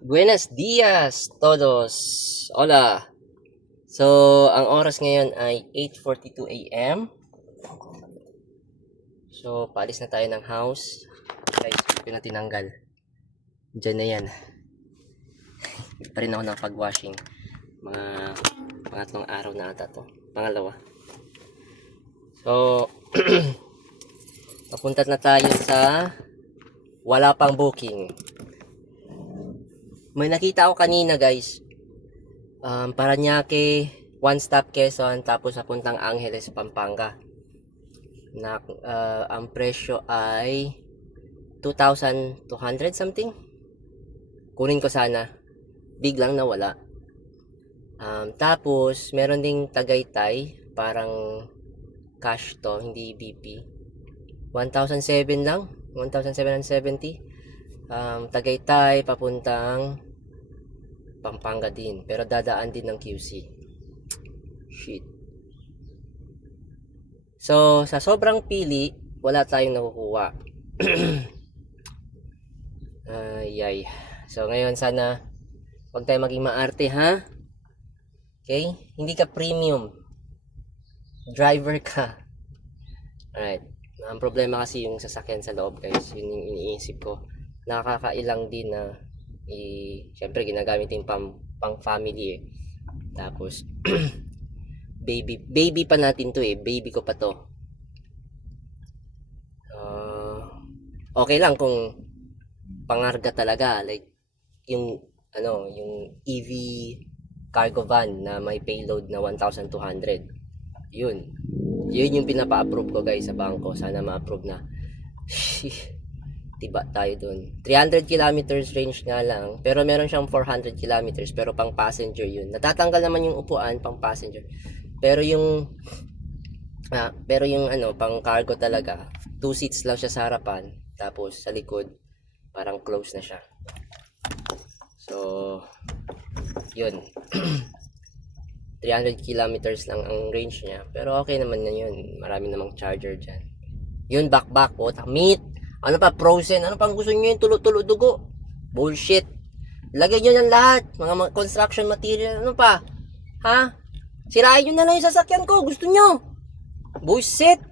Buenos dias todos. Hola. So, ang oras ngayon ay 8:42 AM. So, paalis na tayo ng house. Guys, hindi na tinanggal. Diyan na yan. Hindi pa rin ako ng pag-washing. Mga pangatlong araw na ata to. Pangalawa. So, papunta na tayo sa wala pang booking. May nakita ako kanina guys. Paranaque, one stop Quezon, tapos papuntang Angeles, Pampanga. Na, ang presyo ay 2,200 something. Kunin ko sana. Biglang nawala. Tapos, meron ding Tagaytay. Parang cash to, hindi BP. 1,007 lang. 1,770. Tagaytay, papuntang Pampanga din. Pero dadaan din ng QC. Shit. So, sa sobrang pili, wala tayong nakukuha. Yay. So, ngayon sana wag tayo maging maarte, ha? Okay? Hindi ka premium. Driver ka. Alright. Ang problema kasi yung sasakyan sa loob, guys. Yun yung iniisip ko. Nakakailang din na syempre ginagamit yung pang family eh. Tapos baby pa natin to eh, baby ko pa to. Okay lang kung pangarga talaga, like yung yung EV cargo van na may payload na 1,200. Yun yung pinapa-approve ko guys sa bangko. Sana ma-approve na. Tiba tayo dun. 300 kilometers range nga lang. Pero meron siyang 400 kilometers. Pero pang passenger yun. Natatanggal naman yung upuan pang passenger. Pero yung pang cargo talaga, 2 seats lang siya sa harapan. Tapos sa likod, parang close na siya. So, yun. 300 kilometers lang ang range niya. Pero okay naman na yun. Marami namang charger dyan. Yun, back. Meat. Ano pa, frozen? Ano pang gusto nyo yung tulo-tulo dugo? Bullshit. Lagay nyo ng lahat. Mga construction material. Ano pa? Ha? Sirain nyo na lang yung sasakyan ko. Gusto nyo? Bullshit.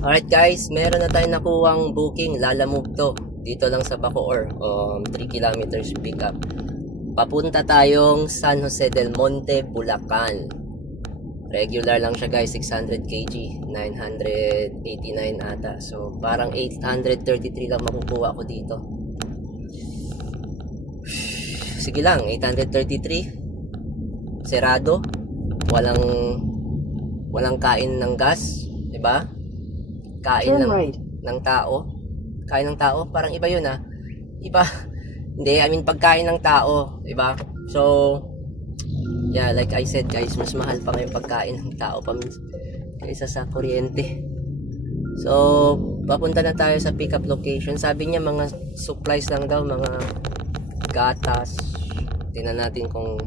Alright guys, meron na tayong nakuwang booking. Lalamove to. Dito lang sa Bacoor. 3 kilometers pick up. Papunta tayong San Jose del Monte, Bulacan. Regular lang siya guys, 600 kg, 989 ata. So, parang 833 lang makukuha ko dito. Sige lang, 833. Serado. Walang kain ng gas, 'di ba? Kain ng tao. Kain ng tao, parang iba 'yun ah. Iba. Hindi, I mean pagkain ng tao, 'di ba? So, yeah, like I said guys, mas mahal pa ngayong pagkain ng tao kaysa sa kuryente. So, papunta na tayo sa pick up location. Sabi niya mga supplies lang daw, mga gatas. Tingnan natin kung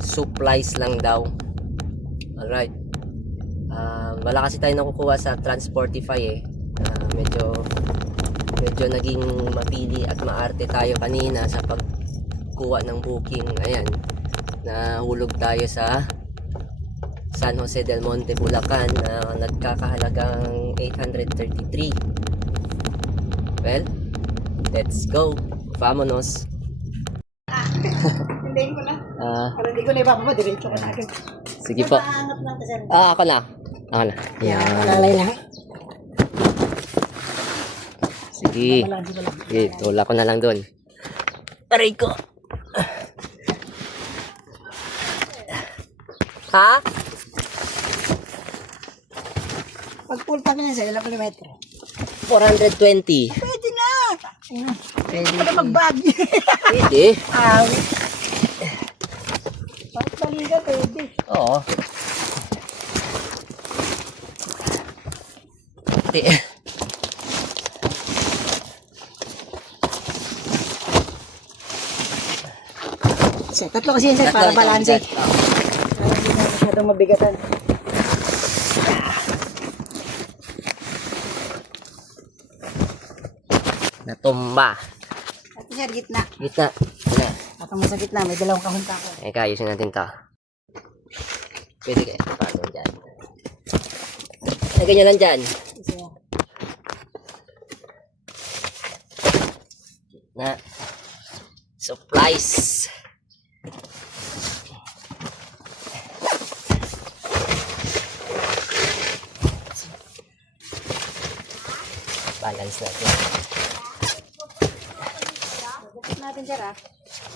supplies lang daw. Alright. Wala kasi tayo nakukuha sa Transportify eh. Medyo naging mapili at maarte tayo kanina sa pagkuha ng booking. Ayan. Nahulog tayo sa San Jose del Monte, Bulacan na nagkakahalagang 833. Well, let's go. Vamonos. Hindi ko na. Hindi ko na ibababa. Diretso ko na agad. Sige po. Ako na. Yan. Lalay lang. Sige. Sige, tula ko na lang doon. Aray ko. Ha? Pag full tank niya sa ilang kilometro. 420. Pwede na. Pwede. Ano mag-bag? Pwede. Pag baliga, pwede. Oo. Tatlo kasi yun sir, para balanse. Para hindi na masyadong mabigatan. Natumba. Sir, gitna. Gitna. Gitna. Ako mo sa gitna, may dalawang kahunta ko. Eka, ayusin natin to. Pwede kaya. Paano dyan? Lagyan nyo lang dyan. Sir. Na. Supplies. Balance natin. Gupit natin, sir, ah.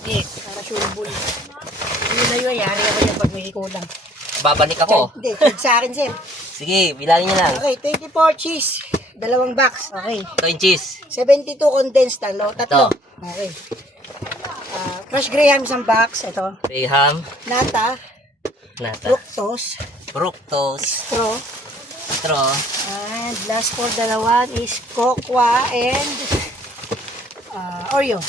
Hindi. Para sure bull. Hindi na yun, yari ako yan pag may kulang. Babanik ako. Hindi, check sa akin, sir. Sige, bilangin nyo lang. Okay, 24 cheese. Dalawang box. Okay. Ito yung cheese. 72 condensed, ano? Tatlo. Ito. Okay. Crushed graham, isang box. Ito. Graham. Nata. Nata. Fructose. Fructose. Straw. Straw. And last for dalawa is cocoa and Oreo.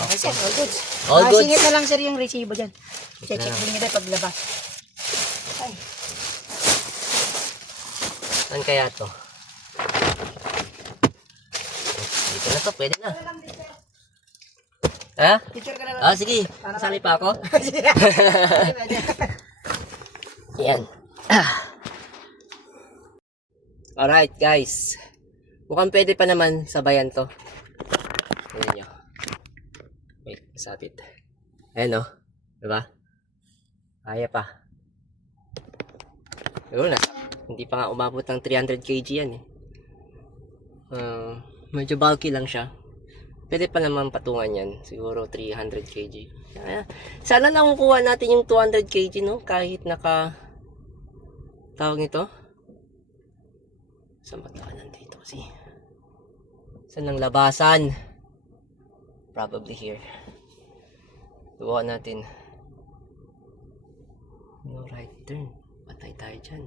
Okay, sir. All goods. All goods. Singit na lang, sir, yung resibo dyan. Check din nila paglabas. Okay. Saan kaya to? Dito na to, pwede na. Ha? Picture ka na lang. Ah, sige. Sali pa ako? Yan. Alright, guys. Mukhang pwede pa naman sabayan to. Ayan nyo. Wait, sabit. Ayan o. Diba? Kaya pa. Siguro na. Hindi pa nga umabot ng 300 kg yan eh. Medyo bulky lang siya. Pwede pa naman patungan yan. Siguro 300 kg. Sana nakukuha natin yung 200 kg, no? Kahit naka... Tawag nito? Saan ba tayo nandito kasi? Saan ang labasan? Probably here. Subukan natin. No right turn. Patay tayo dyan.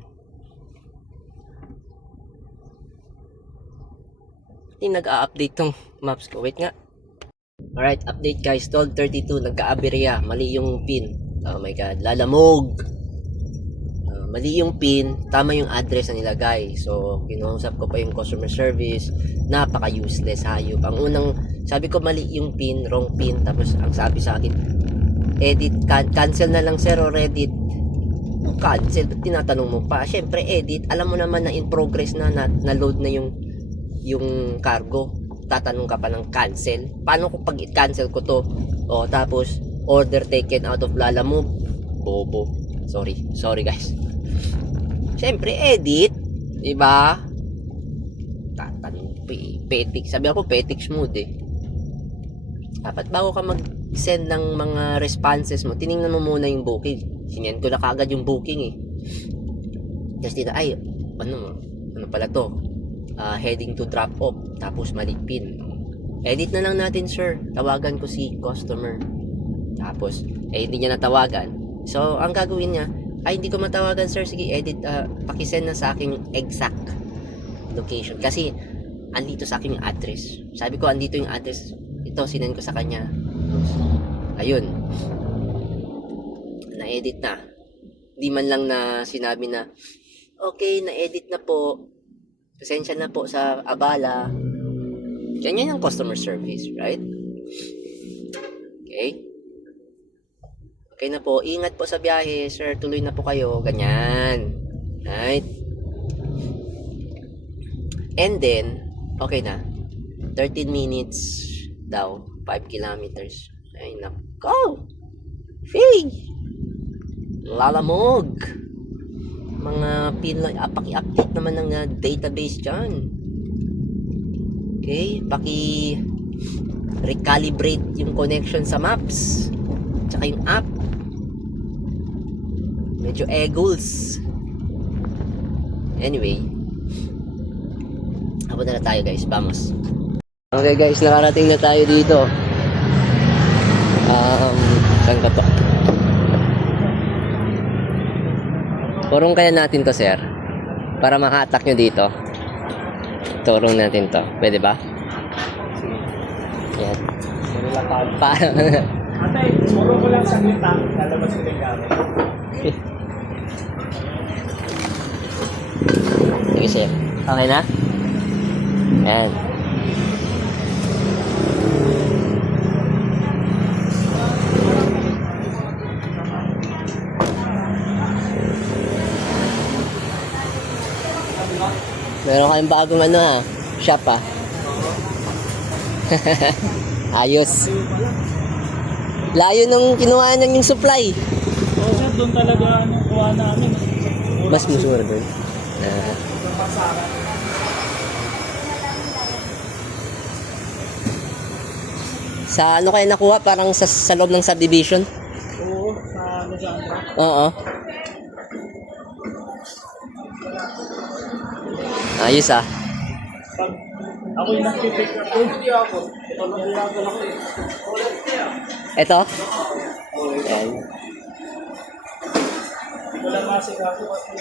Nag-a-update tong maps ko. Wait nga. Alright, update guys. 12:32. Nagka-aberya. Mali yung pin. Oh my god. Lalamog. Mali yung pin. Tama yung address na nilagay. So, kinuusap ko pa yung customer service. Napaka-useless. Hayop. Ang unang, sabi ko mali yung pin. Wrong pin. Tapos, ang sabi sa akin, edit. Cancel na lang sir or edit. Cancel. Tinatanong mo pa. Siyempre, edit. Alam mo naman na in progress na load na yung cargo, tatanong ka pa ng cancel. Paano ko pag i-cancel ko to? O tapos order taken out of Lalamove. Bobo. Sorry guys. Siyempre edit, 'di ba? Tatanong petix. Sabi ako petix mode eh. Dapat bago ka mag-send ng mga responses mo, tiningnan mo muna yung booking. Sinend ko na kagad yung booking eh. Tapos dito, ay, ano pala to? Heading to drop off, tapos mali pin. Edit na lang natin sir, tawagan ko si customer. Tapos hindi niya natawagan, so ang gagawin niya ay hindi ko matawagan sir, sige edit, pakisend na sa akin yung exact location kasi andito sa akin yung address. Sabi ko andito yung address, ito sinend ko sa kanya. Ayun, na-edit na. Di man lang na sinabi na okay, na-edit na po, pasensya na po sa abala. Ganyan yung customer service, right? Okay? Okay na po. Ingat po sa biyahe, sir. Tuloy na po kayo. Ganyan. Right? And then, okay na. 13 minutes daw. 5 kilometers. Ay, nako. Hey! Lalamog. Mga paki-update naman ng database dyan. Okay, recalibrate yung connection sa maps tsaka yung app. Medyo eggles. Anyway, abot na tayo guys, vamos. Okay guys, nakarating na tayo dito. Saan ka to? Turong kaya natin to sir, para maka-attack nyo dito. Turong natin to, pwede ba? Yan. Atay, turong ko lang saglit ha, lalabas ko yung gamit. Sige sir, okay na? Yan. kayong bagong ano ha, shop ha. Ayos. Layo nung kinuha niya yung supply. Oo sir, doon talaga kuha namin. Mas musura doon. Sa ano kayo nakuha? Parang sa loob ng subdivision? Oo, sa Luzantra. Oo. Ayos ah. Pag ako yung nag-pick up doon, hindi ako. Ito lang ginagawa ko eh. Ito? Ayan. Wala masikaso kasi.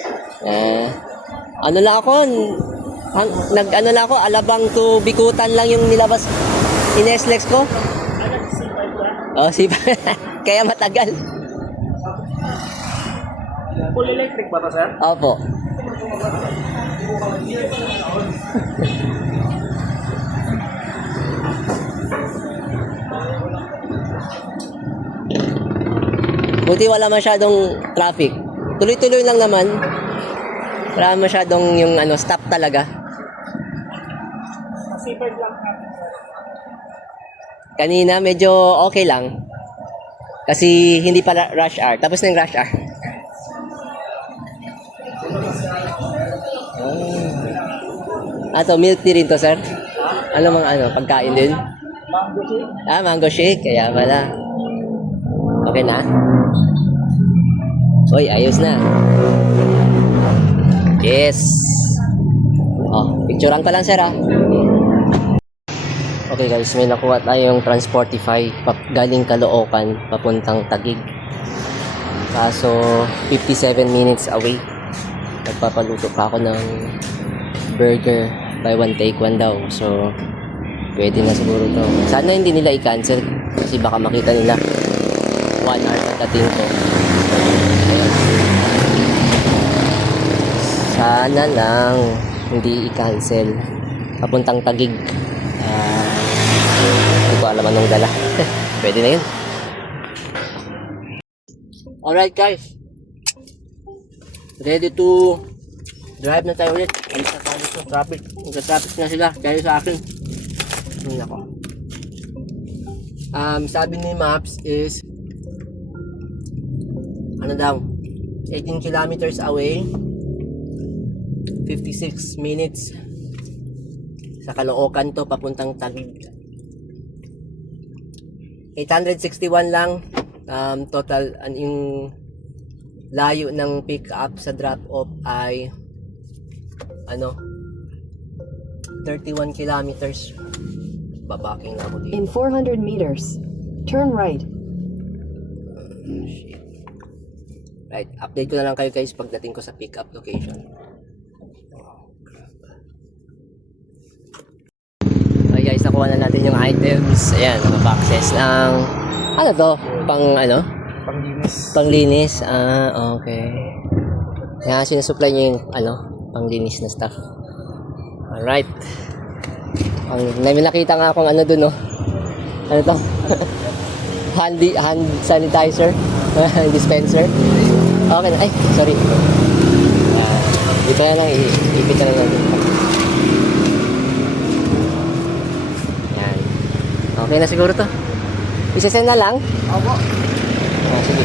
Ano lang ako, nag-ano lang ako, Alabang to Bikutan lang yung nilabas. Ineslex ko. Nag-sipay ka? Oh, sipa. Kaya matagal. Full electric ba to sir? Opo. Buti wala masyadong traffic. Tuloy-tuloy lang naman. Wala masyadong yung ano, stop talaga. Masipay lang natin sir. Kanina medyo okay lang. Kasi hindi pala rush hour. Tapos na yung rush hour. Ato, milk tea rin to, sir? Ano mga ano, pagkain din? Mango shake. Mango shake. Kaya pala. Okay na? Uy, ayos na. Yes. Oh, picturean ko lang, sir, ah. Okay guys, may nakuha tayong Transportify galing Caloocan papuntang Taguig. Kaso 57 minutes away. Nagpapaluto pa ako ng burger, buy one take one daw. So pwede na siguro to. Sana hindi nila i-cancel kasi baka makita nila 1 hour na dating ko. Sana lang hindi i-cancel. Papuntang Taguig. Hindi ko alam anong dala. Pwede na yun. Alright guys. Ready to drive na tayo ulit. Alis na tayo sa traffic. Nagka-traffic na sila dahil sa akin. Ay nako. Sabi ni Maps is ano daw 18 kilometers away, 56 minutes sa Caloocan to papuntang Taguig. 861 lang total yung layo ng pick up sa drop off ay ano 31 kilometers. Babaking na ako dito. In 400 meters, turn right. Shit. Right, update ko na lang kayo guys pagdating ko sa pick up location. Okay guys, nakuha na natin yung items. Ayan, mga boxes ng ano to? Pang ano? Panglinis. Panglinis. Okay. Kaya sinusupply niya yung ano, panglinis na stuff. Alright. May nakita nga akong ano dun, no? Ano to? hand sanitizer. Dispenser. Okay na. Ay, sorry. Dito na lang. Ipit na lang natin. Yan. Okay na siguro to. Isasend na lang? Opo. Sige.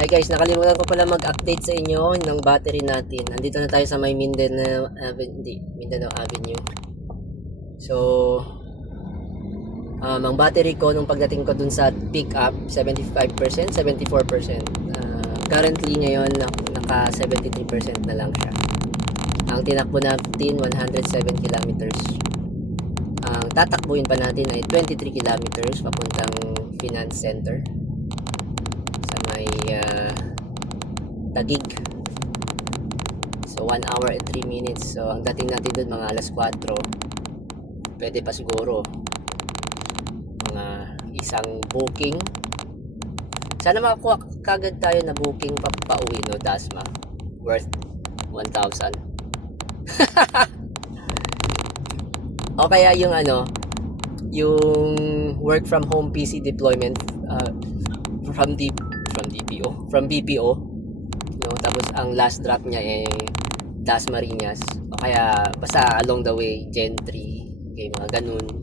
Hi guys, nakalimutan ko pala mag-update sa inyo ng battery natin. Nandito na tayo sa may Mindanao Avenue. So, ang battery ko nung pagdating ko dun sa pick up 75%, 74%. Currently ngayon naka 73% na lang siya. Ang tinakbo natin 107 kilometers. Ang tatakbuhin pa natin ay 23 kilometers papuntang Finance Center sa may Taguig. So 1 hour and 3 minutes. So ang dating natin doon mga alas 4. Pwede pa siguro mga isang booking. Sana makakuha kagad tayo na booking pauwi, no, Dasma, worth 1,000. O kaya yung ano, yung work from home PC deployment from BPO, no? Tapos ang last drop niya Dasmariñas, o kaya basta along the way, Gentry, okay, mga ganun.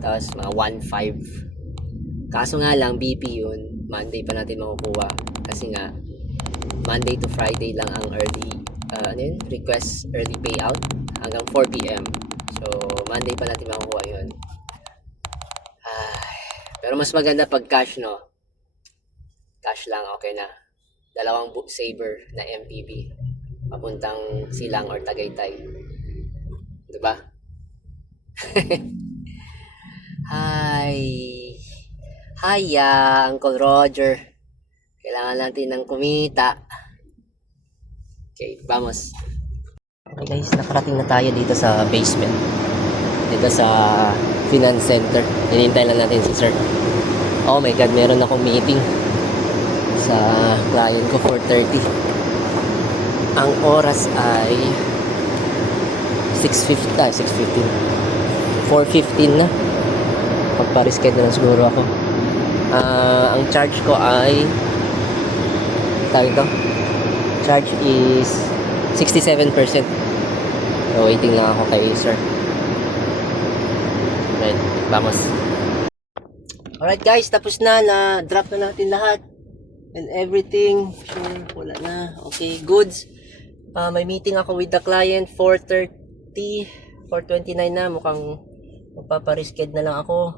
Tapos mga 1.5. Kaso nga lang, BP yun, Monday pa natin makukuha. Kasi nga, Monday to Friday lang ang request early payout hanggang 4 p.m. So, Monday pa natin makukuha yun. Pero mas maganda pag cash, no? Cash lang, okay na. 2 book saver na MPB. Papuntang Silang or Tagaytay. Diba? Hi! Hiya, Uncle Roger. Kailangan natin ng kumita. Okay, vamos. Okay guys, nakarating na tayo dito sa basement. Dito sa Finance Center. Hinihintay lang natin si Sir. Oh my God, meron akong meeting sa client ko 4:30. Ang oras ay 4:15 na. Magpa-reschedule na siguro ako. Ang charge ko ay charge is 67%. So waiting lang ako kay Sir. Right, vamos. Alright guys, tapos na drop na natin lahat and everything. Sure, wala na. Okay, goods. May meeting ako with the client 4:29 na. Mukhang magpapa-reschedule na lang ako.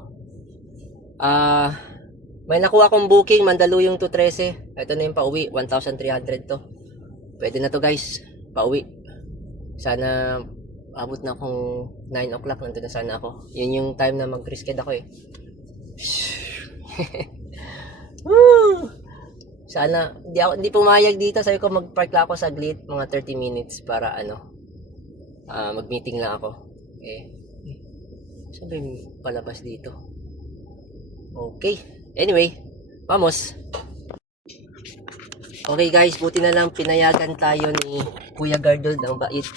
May nakuha akong booking, Mandaluyong to 13. Ito na yung pauwi, 1,300 to. Pwede na to guys, pauwi. Sana abot na akong 9 o'clock, nandun na sana ako. Yun yung time na mag-reschedule ako eh. Woo! Sana, hindi pumayag dito. Sabi ko mag-park lang ako saglit, mga 30 minutes para mag-meeting lang ako. Saan ba yung palabas dito? Okay. Anyway, vamos. Okay guys, buti na lang pinayagan tayo ni Kuya Gardol ng bait.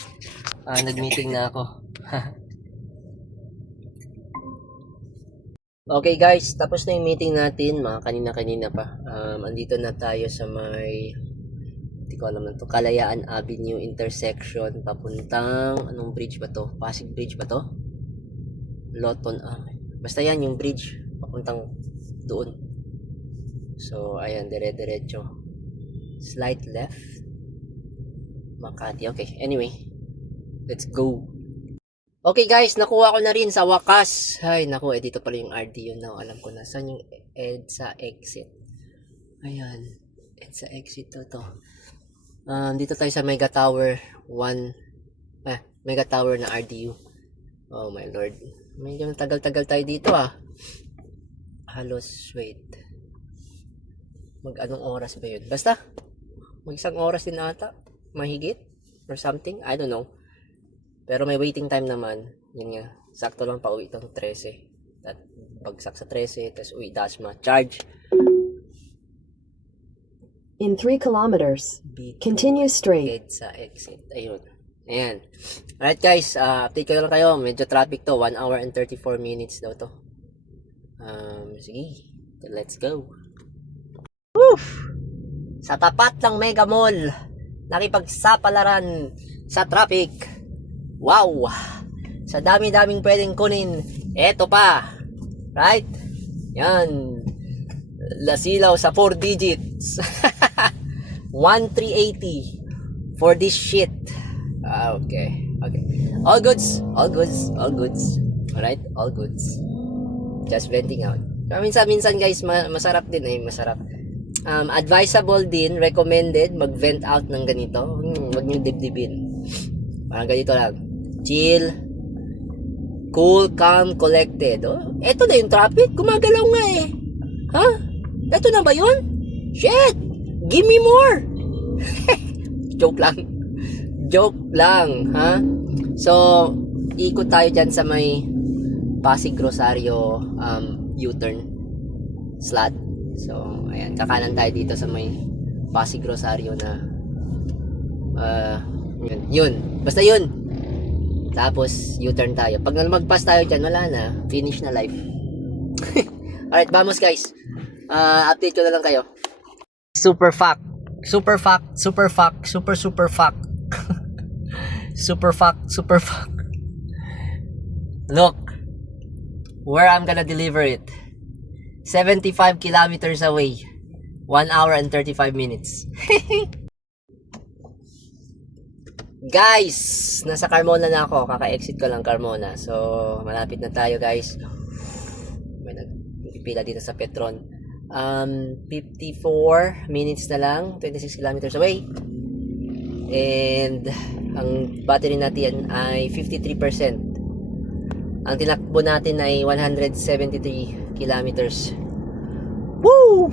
Nag-meeting na ako. Okay guys, tapos na yung meeting natin. Mga kanina-kanina pa. Andito na tayo sa may, hindi ko alam na to, Kalayaan Avenue intersection. Papuntang, anong bridge ba to? Pasig Bridge ba to? Loton. Basta yan yung bridge. Papuntang doon. So, ayan, dire-diretso. Slight left. Makati. Okay, anyway. Let's go. Okay guys, nakuha ko na rin sa wakas. Ay, naku, dito pala yung RDU na. Alam ko na. Saan yung EDSA exit? Ayan. EDSA exit to. Dito tayo sa Mega Tower 1. Mega Tower na RDU. Oh my lord. Medyo tagal-tagal tayo dito Halos, wait. Anong oras ba yun? Basta, mag-isang oras din ata. Mahigit? Or something? I don't know. Pero may waiting time naman. Yun nga. Sakto lang pa uwi itong 13. At bagsak sa 13. Tapos uwi Dasma. Charge. In 3 kilometers, continue straight. Sa exit. Ayun. Ayan. Alright guys. Update ko lang kayo. Medyo traffic to. 1 hour and 34 minutes daw to. Sige. Let's go. Woof! Sa tapat ng Mega Mall. Nakipagsapalaran sa traffic. Wow! Sa dami-daming pwedeng kunin, eto pa. Right? Yan. Lasilaw sa 4 digits. 1,380 for this shit. Okay. All goods. Alright? All goods. Just venting out. Minsan guys, masarap din masarap. Advisable din, recommended, mag-vent out ng ganito. Huwag nyo dibdibin. Parang ganito lang. Chill, cool, calm, collected. Eto na yung traffic. Gumagalaw nga Ha? Eto na ba yun? Shit! Give me more! Joke lang. Ha? So, ikot tayo dyan sa may Pasig Rosario U-turn slot. So, ayan. Kakanan tayo dito sa may Pasig Rosario na yun. Basta yun. Tapos, U-turn tayo. Pag magpass tayo dyan, wala na. Finish na life. Alright, vamos guys. Update ko na lang kayo. Super fuck. Super fuck. Look, where I'm gonna deliver it. 75 kilometers away. 1 hour and 35 minutes. Guys, nasa Carmona na ako. Kaka-exit ko lang Carmona. So, malapit na tayo guys. May nagpipila dito sa Petron. 54 minutes na lang. 26 kilometers away. And, ang battery natin ay 53%. Ang tinakbo natin ay 173 kilometers. Woo!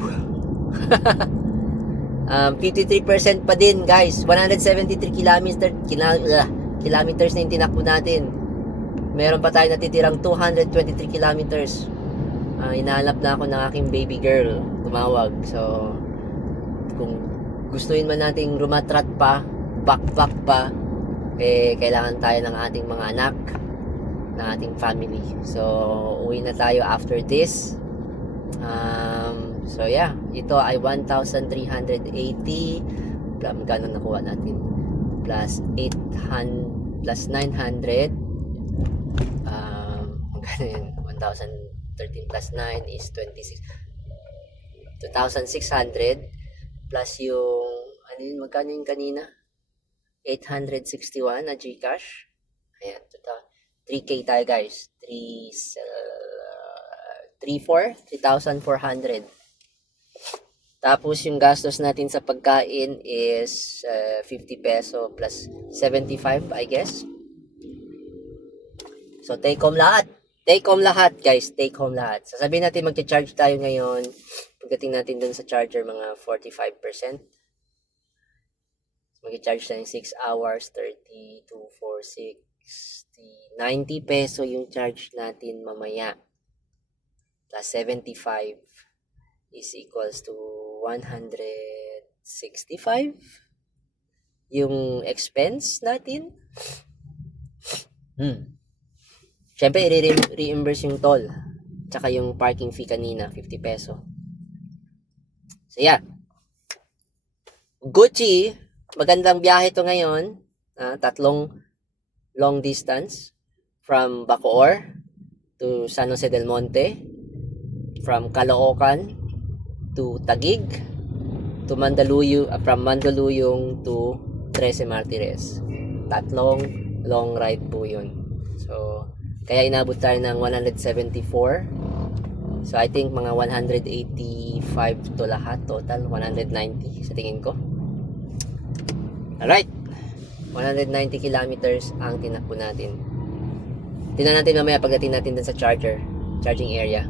53% pa din guys. 173 kilometers na yung tinakbo natin. Meron pa tayo natitirang 223 kilometers. Hinahanap na ako ng aking baby girl. Tumawag. So, kung gustuin man nating rumatrat pa, backpack pa, eh, kailangan tayo ng ating mga anak, ng ating family. So, uwi na tayo after this. So, yeah. Ito ay 1,380 magkano nakuha natin? Plus 800 plus 900 magkano yun? 1,013 plus 9 is 2,600 plus yung ano yun? Magkano yung kanina? 861 na Gcash. Ayan. 3K tayo guys. 3,400. Tapos yung gastos natin sa pagkain is 50 peso plus 75 I guess. So take home lahat. Take home lahat guys. Take home lahat. Sasabihin natin magcha-charge tayo ngayon. Pagdating natin dun sa charger mga 45%. Mag-charge tayo 6 hours, 30, 2, 4, 60, 90 peso yung charge natin mamaya. Plus 75 is equals to 165 yung expense natin. Siyempre, i-reimburse yung toll. Tsaka yung parking fee kanina, 50 peso. So, yeah. Gucci, magandang biyahe to ngayon. Tatlong long distance. From Bacoor to San Jose del Monte. From Caloocan to Taguig. To Mandaluyong, from Mandaluyong to Trece Martires. Tatlong long ride po yun. So, kaya inabot tayo ng 174. So, I think mga 185 to lahat. Total, 190 sa tingin ko. Alright. 190 kilometers ang tinakbo natin. Tingnan natin mamaya pagdating natin dun sa charging area.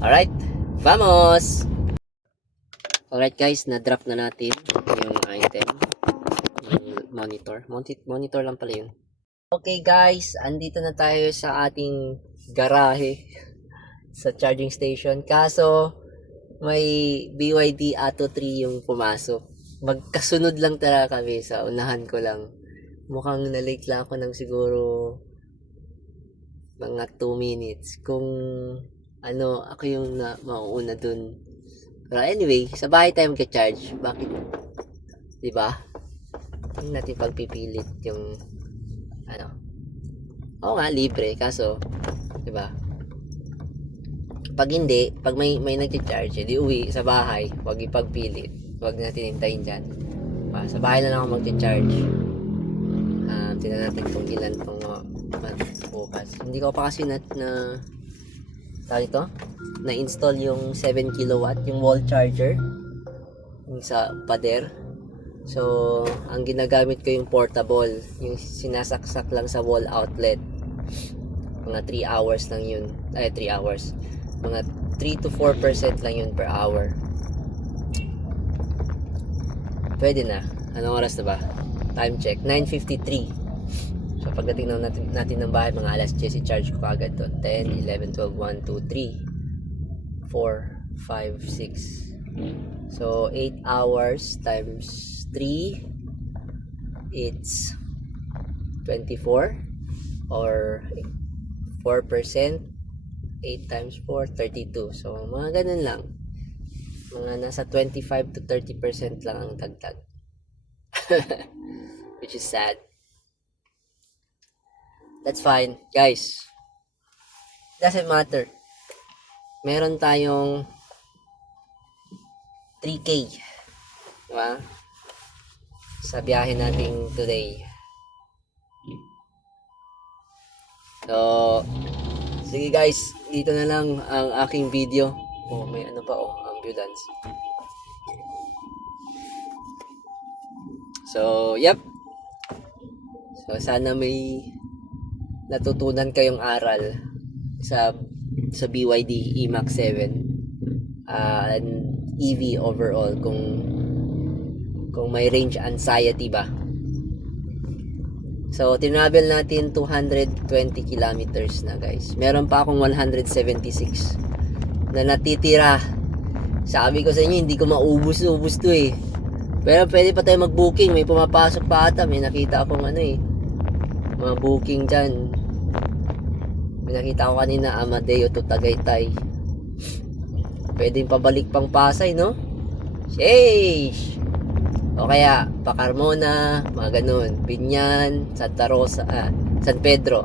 Alright. Vamos! Alright guys, na-drop na natin yung item. Yung monitor lang pala yun. Okay guys, andito na tayo sa ating garahe sa charging station. Kaso, may BYD Atto 3 yung pumasok. Magkasunod lang talaga kami sa unahan ko lang. Mukhang na-late lang ako ng siguro mga 2 minutes. Kung ano, ako yung mauuna dun. Pero anyway, sa bahay tayo magka-charge. Bakit? Diba? Hindi natin pagpipilit yung ano. Oo nga, libre. Kaso, diba? Pag hindi, pag may nag-charge, di uwi sa bahay. Huwag ipagpilit. Huwag natin hintayin dyan. Sa bahay na lang ako mag-charge. Tingnan natin kung ilan pang bukas. Hindi ko pa kasi tawag ito? Na-install yung 7 kilowatt, yung wall charger. Yung sa pader. So, ang ginagamit ko yung portable. Yung sinasaksak lang sa wall outlet. Mga 3 hours lang yun. 3 hours. Mga 3 to 4% lang yun per hour. Pwede na. Anong oras na ba? Time check. 9:53. So, pagdating natin ng bahay, mga alas 10, i-charge ko agad to. 10, 11, 12, 1, 2, 3, 4, 5, 6. So, 8 hours times 3, it's 24 or 4%. 8 times 4, 32. So, mga ganun lang. Mga nasa 25 to 30% lang ang dagdag. Which is sad. That's fine. Guys, doesn't matter. Meron tayong 3K. Diba? Sa biyahe natin today. So, sige guys, dito na lang ang aking video. Oh, may ano pa ambulance. So, yep. So, sana may natutunan kayong aral sa BYD E-Max 7 and EV overall kung may range anxiety ba. So, tinravel natin 220 kilometers na guys. Meron pa akong 176 na natitira. Sabi ko sa inyo, hindi ko maubos-ubos to eh. Pero pwede pa tayo mag-booking. May pumapasok pa ata. May nakita akong mga booking dyan. May nakita ko kanina, Amadeo to Tagaytay. Pwede pabalik pang Pasay, no? Sheesh! O kaya, pa Carmona, mga ganun. Binyan, Santa Rosa, San Pedro.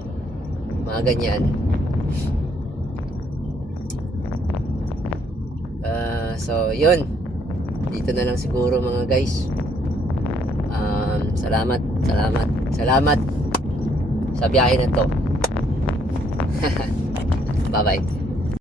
Mga ganyan. So, yun. Dito na lang siguro mga guys. Salamat sa biyahe na to. Bye-bye.